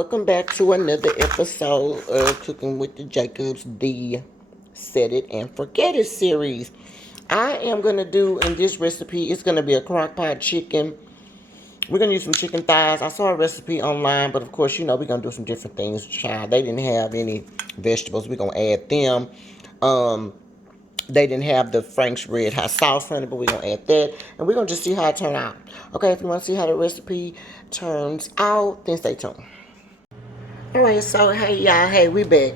welcome back to another episode of Cooking with the Jacobs, the Set It and Forget It series. I am going to do, in this recipe, it's going to be a crock pot chicken. We're going to use some chicken thighs. I saw a recipe online, but of course, you know, we're going to do some different things. Child, they didn't have any vegetables. We're going to add them. They didn't have the Frank's red hot sauce on it, but we're going to add that. And we're going to just see how it turns out. Okay, if you want to see how the recipe turns out, then stay tuned. Alright, so hey y'all, hey, we back.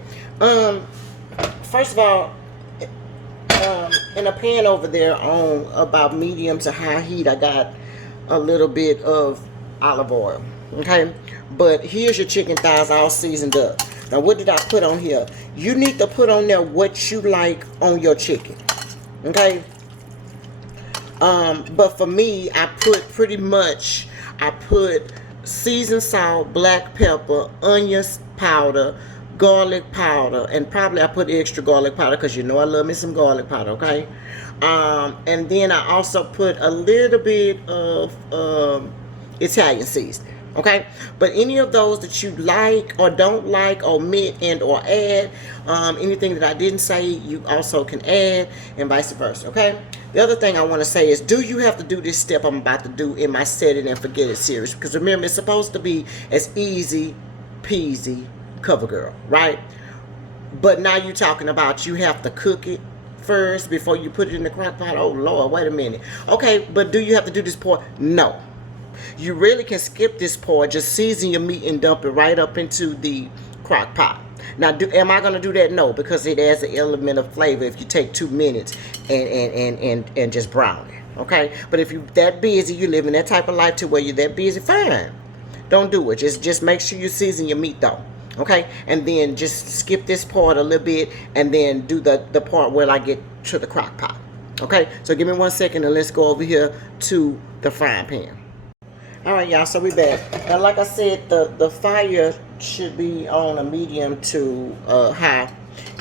First of all, in a pan over there on about medium to high heat, I got a little bit of olive oil. Okay, but here's your chicken thighs all seasoned up. Now, what did I put on here? You need to put on there what you like on your chicken. Okay. But for me, I put seasoned salt, black pepper, onion powder, garlic powder, and probably I put extra garlic powder because you know I love me some garlic powder, okay? And then I also put a little bit of Italian seasoning, okay? But any of those that you like or don't like, omit and or add, anything that I didn't say, you also can add, and vice versa, okay? The other thing I want to say is, do you have to do this step I'm about to do in my Set It and Forget It series? Because remember, it's supposed to be as easy peasy cover girl, right? But now you're talking about you have to cook it first before you put it in the crock pot. Oh Lord, wait a minute. Okay, but do you have to do this part? No. You really can skip this part. Just season your meat and dump it right up into the crock pot. Now, am I going to do that? No, because it adds an element of flavor if you take 2 minutes and just brown it, okay? But if you're that busy, you live in that type of life to where you're that busy, fine. Don't do it. Just make sure you season your meat, though, okay? And then just skip this part a little bit and then do the part where I get to the crock pot, okay? So give me 1 second and let's go over here to the frying pan. All right, y'all, so we back. Now, like I said, the fire should be on a medium to high.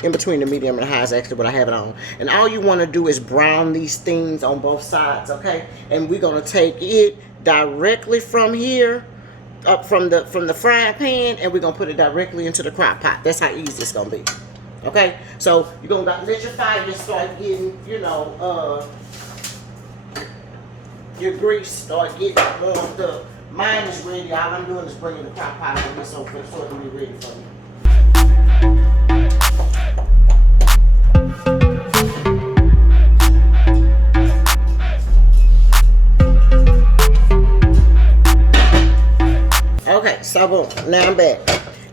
In between the medium and the high is actually what I have it on. And all you want to do is brown these things on both sides, okay? And we're going to take it directly from here, up from the frying pan, and we're going to put it directly into the crock pot. That's how easy it's going to be, okay? So you're going to let your fire start getting, you know, your grease start getting warmed up. Mine is ready. All I'm doing is bringing the crock pot over here so it can be ready for me. Okay, so boom. Now I'm back.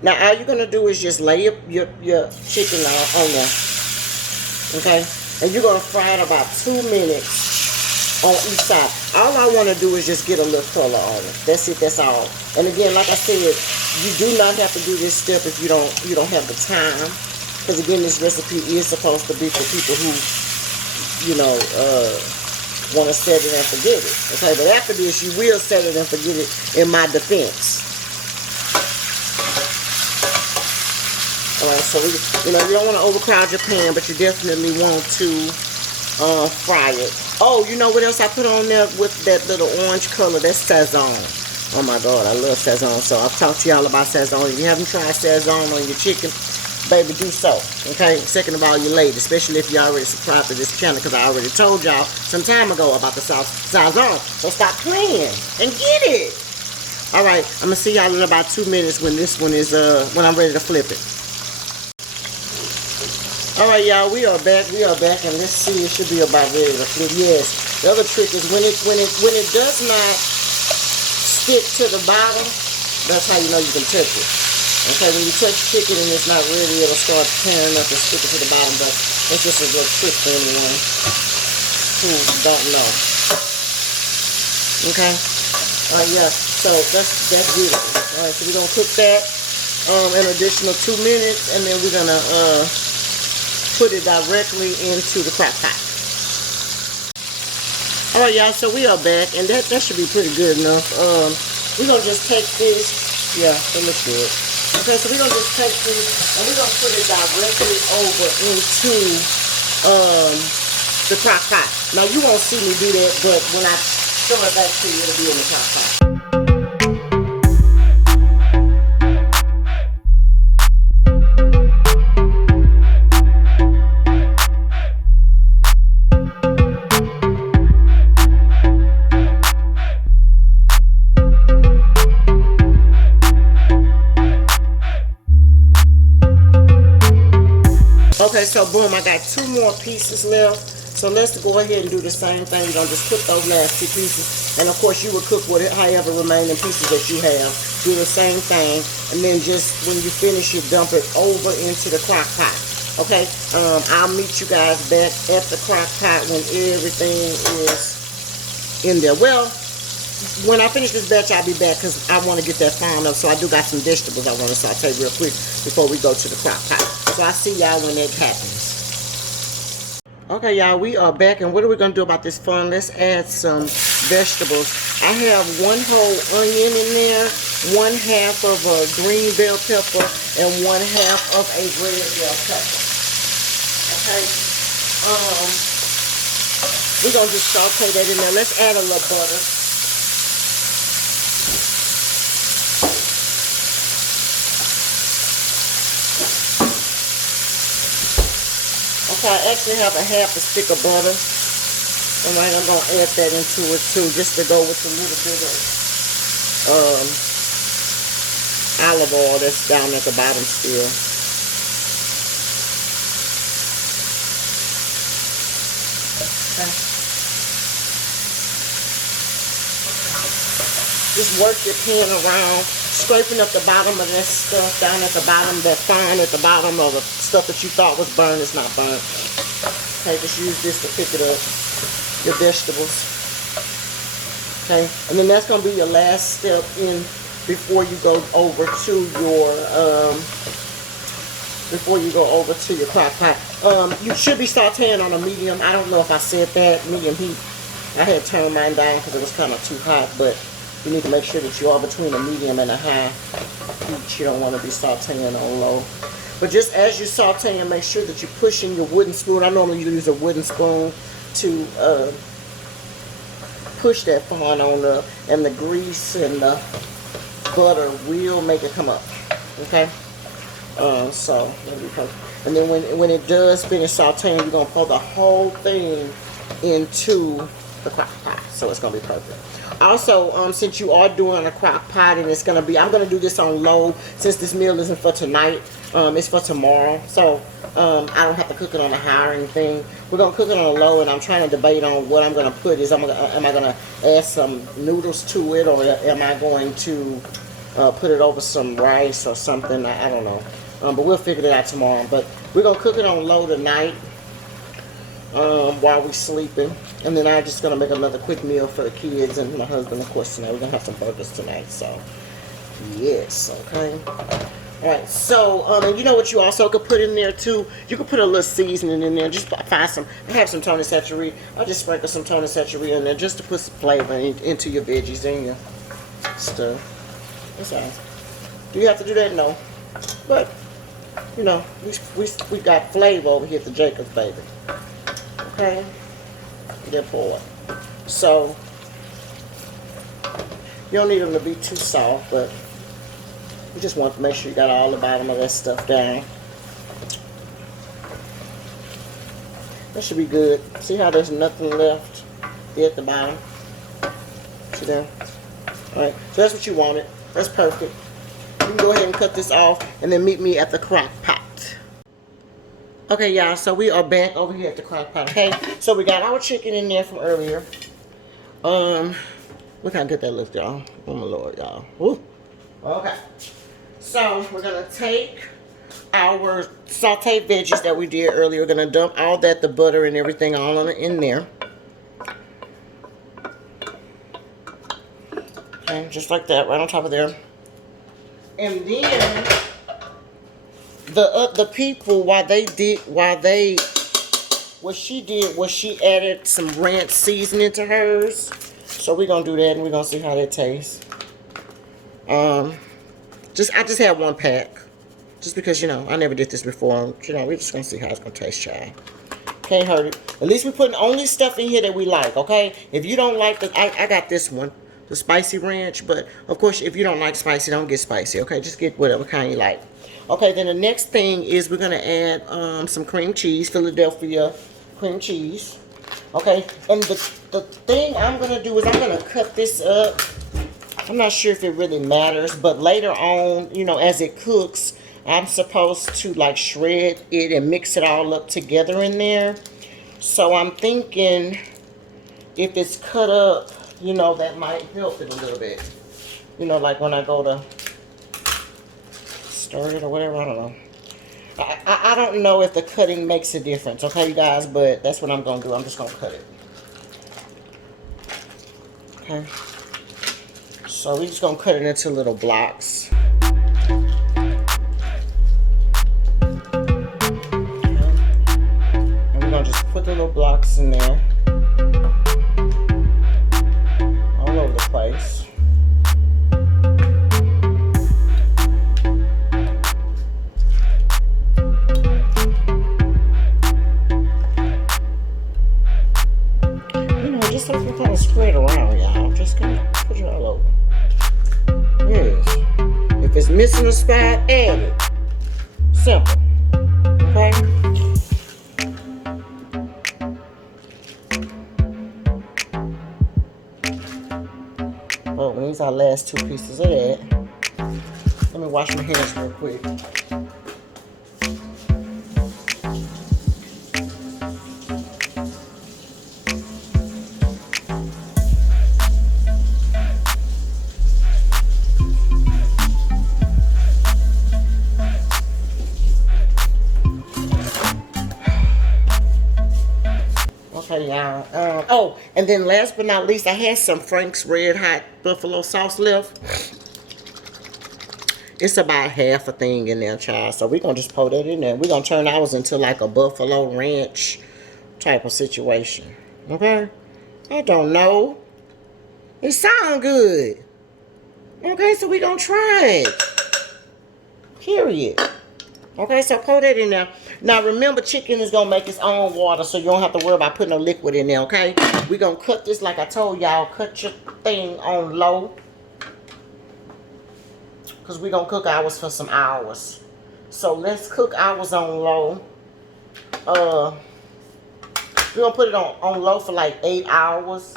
Now all you're gonna do is just lay your chicken on there. Okay? And you're gonna fry it about 2 minutes on each side. All I want to do is just get a little color on it. That's it. That's all. And again, like I said, you do not have to do this step if you don't have the time. Because again, this recipe is supposed to be for people who, you know, want to set it and forget it. Okay, but after this, you will set it and forget it. In my defense. All right. So you don't want to overcrowd your pan, but you definitely want to fry it. Oh, you know what else I put on there with that little orange color? That's Sazon. Oh my God, I love Sazon. So I've talked to y'all about Sazon. If you haven't tried Sazon on your chicken, baby, do so. Okay? Second of all, you're late, especially if you already subscribed to this channel, because I already told y'all some time ago about the Sazon. So stop playing and get it. All right, I'm gonna see y'all in about 2 minutes when this one is when I'm ready to flip it. Alright, y'all, we are back, and let's see, it should be about ready to flip. Yes, the other trick is when it does not stick to the bottom, that's how you know you can touch it. Okay, when you touch chicken and it's not ready, it'll start tearing up and sticking to the bottom, but that's just a little trick for anyone who don't know. Okay? Yeah, so that's beautiful. Alright, so we're going to cook that an additional 2 minutes, and then we're going to put it directly into the crock pot. Alright, y'all, so we are back, and that should be pretty good enough. We're going to just take this. Yeah, that looks good. Okay, so we're going to just take this, and we're going to put it directly over into the crock pot. Now, you won't see me do that, but when I show it back to you, it'll be in the crock pot. so boom, I got 2 more pieces left. So let's go ahead and do the same thing. You're gonna just cook those last 2 pieces, and of course you will cook with it, however remaining pieces that you have. Do the same thing, and then just when you finish, you dump it over into the crock pot. Okay, I'll meet you guys back at the crock pot when everything is in there. Well, when I finish this batch, I'll be back because I want to get that fine up. So I do got some vegetables I want to saute real quick before we go to the crock pot. So I'll see y'all when that happens. Okay, y'all, we are back, and what are we going to do about this fun? Let's add some vegetables. I have 1 whole onion in there, 1/2 of a green bell pepper, and 1/2 of a red bell pepper. Okay, we're going to just saute that in there. Let's add a little butter. Okay, I actually have a 1/2 stick of butter, and I'm going to add that into it too, just to go with a little bit of olive oil that's down at the bottom still. Okay. Just work your pan around, scraping up the bottom of that stuff down at the bottom, that fine at the bottom of the stuff that you thought was burned is not burnt. Okay, just use this to pick it up, your vegetables. Okay, and then that's going to be your last step in before you go over to your crock pot. You should be sauteing on a medium. I don't know if I said that, medium heat. I had turned mine down because it was kind of too hot, but you need to make sure that you are between a medium and a high heat. You don't want to be sauteing on low. But just as you're sauteing, make sure that you're pushing your wooden spoon. I normally use a wooden spoon to push that fine on up, and the grease and the butter will make it come up. Okay? So, that'll be perfect. And then when it does finish sauteing, you're going to pour the whole thing into the crock pot. So it's going to be perfect. Also, since you are doing a crock pot, and it's going to be, I'm going to do this on low, since this meal isn't for tonight, it's for tomorrow. So, I don't have to cook it on a high or anything. We're going to cook it on a low, and I'm trying to debate on what I'm going to put. Am I going to add some noodles to it, or am I going to put it over some rice or something? I don't know. But we'll figure it out tomorrow. But we're going to cook it on low tonight while we're sleeping. And then I'm just going to make another quick meal for the kids and my husband, of course, tonight. We're going to have some burgers tonight. So, yes, okay. Alright, so, and you know what you also could put in there, too? You could put a little seasoning in there. Just find some, I have some Tony Satchery. I'll just sprinkle some Tony Satchery in there just to put some flavor into your veggies and your stuff. That's all. Do you have to do that? No. But, you know, we got flavor over here at the Jacobs, baby. Okay? Get poured. So, you don't need them to be too soft, but you just want to make sure you got all the bottom of that stuff down. That should be good. See how there's nothing left here at the bottom? See there? Alright, so that's what you wanted. That's perfect. You can go ahead and cut this off and then meet me at the crock pot. Okay, y'all, so we are back over here at the crock pot, okay? So we got our chicken in there from earlier. Look how good that looks, y'all. Oh, my Lord, y'all. Ooh. Okay. So, we're going to take our sauteed veggies that we did earlier. We're going to dump all that, the butter and everything, all in there. Okay, just like that, right on top of there. And then the people, what she did was she added some ranch seasoning to hers. So we're gonna do that, and we're gonna see how that tastes. I just had 1 pack, just because, you know, I never did this before. You know, we're just gonna see how it's gonna taste, child. Can't hurt it. At least we're putting only stuff in here that we like, okay? If you don't like the, I got this one, the spicy ranch, but of course, if you don't like spicy, don't get spicy, okay? Just get whatever kind you like. Okay, then the next thing is we're gonna add some cream cheese, Philadelphia cream cheese. Okay, and the thing I'm gonna do is I'm gonna cut this up. I'm not sure if it really matters, but later on, you know, as it cooks, I'm supposed to like shred it and mix it all up together in there. So I'm thinking if it's cut up, you know, that might help it a little bit. You know, like when I go to stir it or whatever, I don't know. I don't know if the cutting makes a difference, okay, you guys, but that's what I'm going to do. I'm just going to cut it. Okay. So we're just going to cut it into little blocks. Okay. And we're going to just put the little blocks in there. All over the place. Just so you kind of spread around, y'all. Just kind of put it all over. Yes. If it's missing a spot, add it. Simple. Okay? Oh, these are our last 2 pieces of that. Let me wash my hands real quick. Okay, y'all. Oh, and then last but not least, I had some Frank's Red Hot Buffalo sauce left. It's about half a thing in there, child. So we're going to just pour that in there. We're going to turn ours into like a Buffalo Ranch type of situation. Okay? I don't know. It sounds good. Okay, so we're going to try it. Period. Okay, so pour that in there. Now, remember, chicken is going to make its own water, so you don't have to worry about putting no liquid in there, okay? We're going to cut this, like I told y'all, cut your thing on low. Because we're going to cook ours for some hours. So, let's cook ours on low. We're going to put it on low for like 8 hours.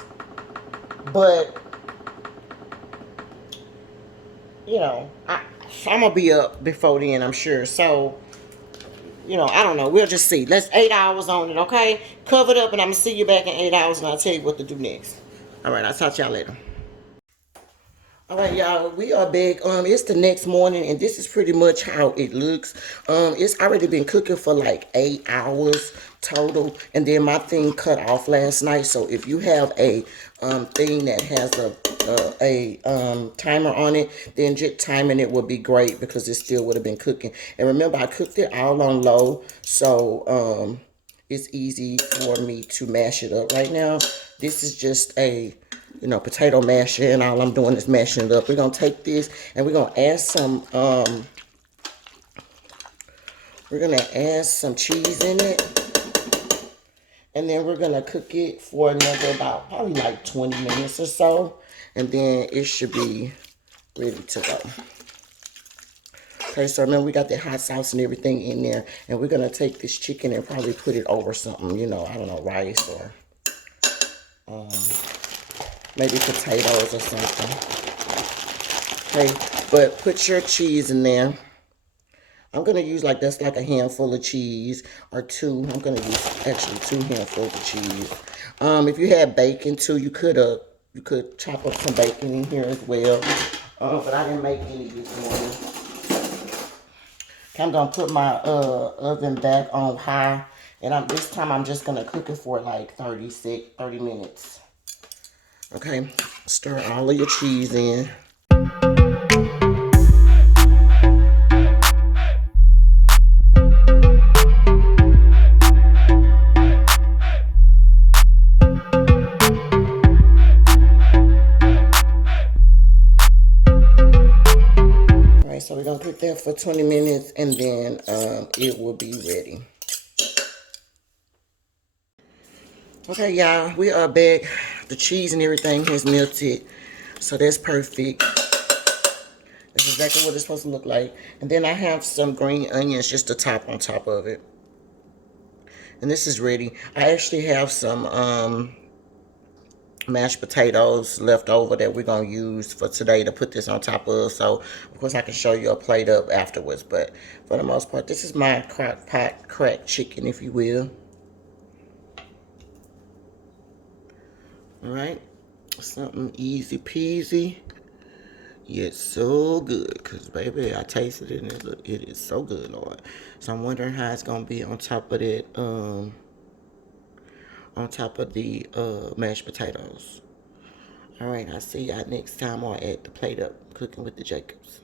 But, you know, I'm going to be up before then, I'm sure. So, you know, I don't know. We'll just see. Let's 8 hours on it, okay? Cover it up, and I'm going to see you back in 8 hours, and I'll tell you what to do next. All right, I'll talk to y'all later. All right, y'all, we are back. It's the next morning, and this is pretty much how it looks. It's already been cooking for like 8 hours total, and then my thing cut off last night. So if you have a thing that has a timer on it, then just timing it would be great because it still would have been cooking. And remember, I cooked it all on low, so it's easy for me to mash it up right now. This is just a potato masher, and all I'm doing is mashing it up. We're going to take this, and we're going to add some, cheese in it. And then we're going to cook it for another about probably like 20 minutes or so. And then it should be ready to go. Okay, so remember we got the hot sauce and everything in there. And we're going to take this chicken and probably put it over something, I don't know, rice or maybe potatoes or something. Okay, but put your cheese in there. I'm going to use that's like a handful of cheese or 2. I'm going to use actually 2 handfuls of cheese. If you had bacon too, you could chop up some bacon in here as well. But I didn't make any this morning. Okay, I'm going to put my oven back on high. And this time I'm just going to cook it for like 30 minutes. Okay, stir all of your cheese in. Alright, so we're going to cook that for 20 minutes and then it will be ready. Okay, y'all, we are back. The cheese and everything has melted, so that's perfect. That's exactly what it's supposed to look like. And then I have some green onions just to top on top of it. And this is ready. I actually have some mashed potatoes left over that we're gonna use for today to put this on top of. So of course I can show you a plate up afterwards, but for the most part this is my crock pot crack chicken, if you will. All right, something easy peasy yet so good, because baby I tasted it and it is so good, Lord. So I'm wondering how it's gonna be on top of that, on top of the mashed potatoes. All right, I'll see y'all next time or at the plate up cooking with the Jacobs.